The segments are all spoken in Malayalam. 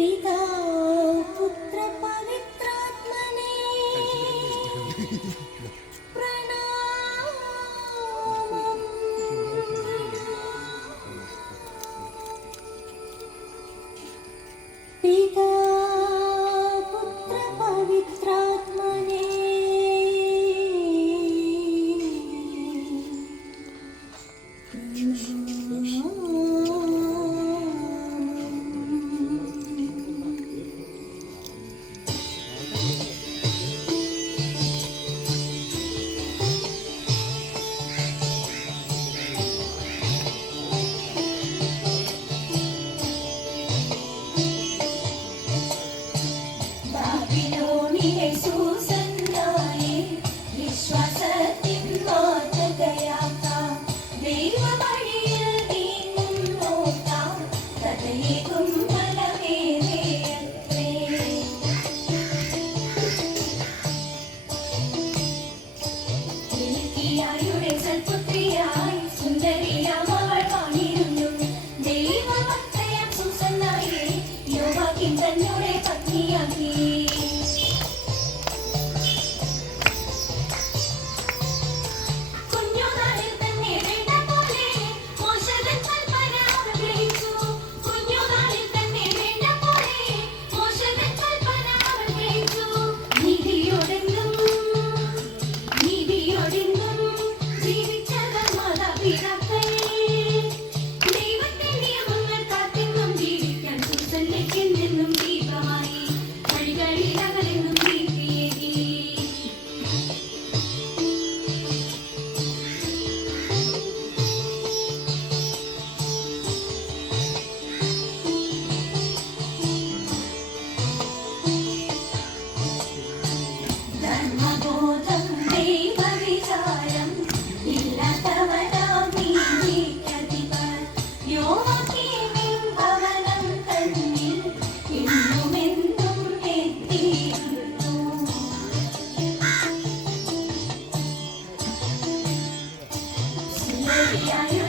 पिता തന്നോടെ പത്നിയാക്കി. Yeah.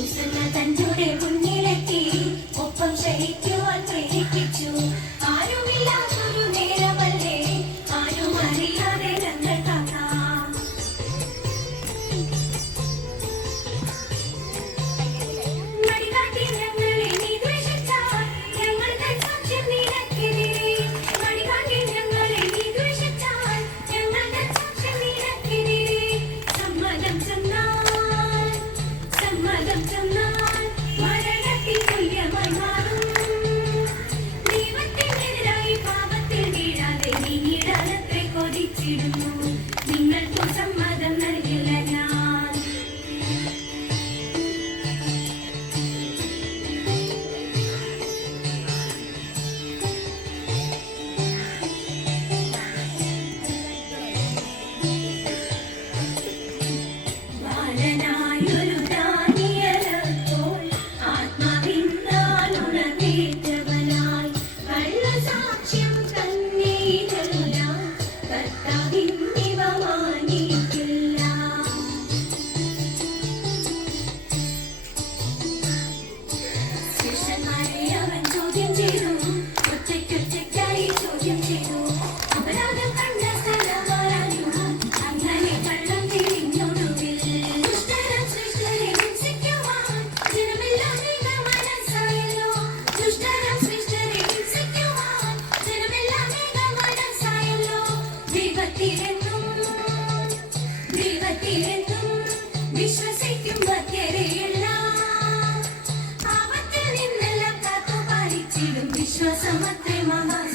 സൂസന്ന തന്നോടെ విశ్వాసమత్రే మమ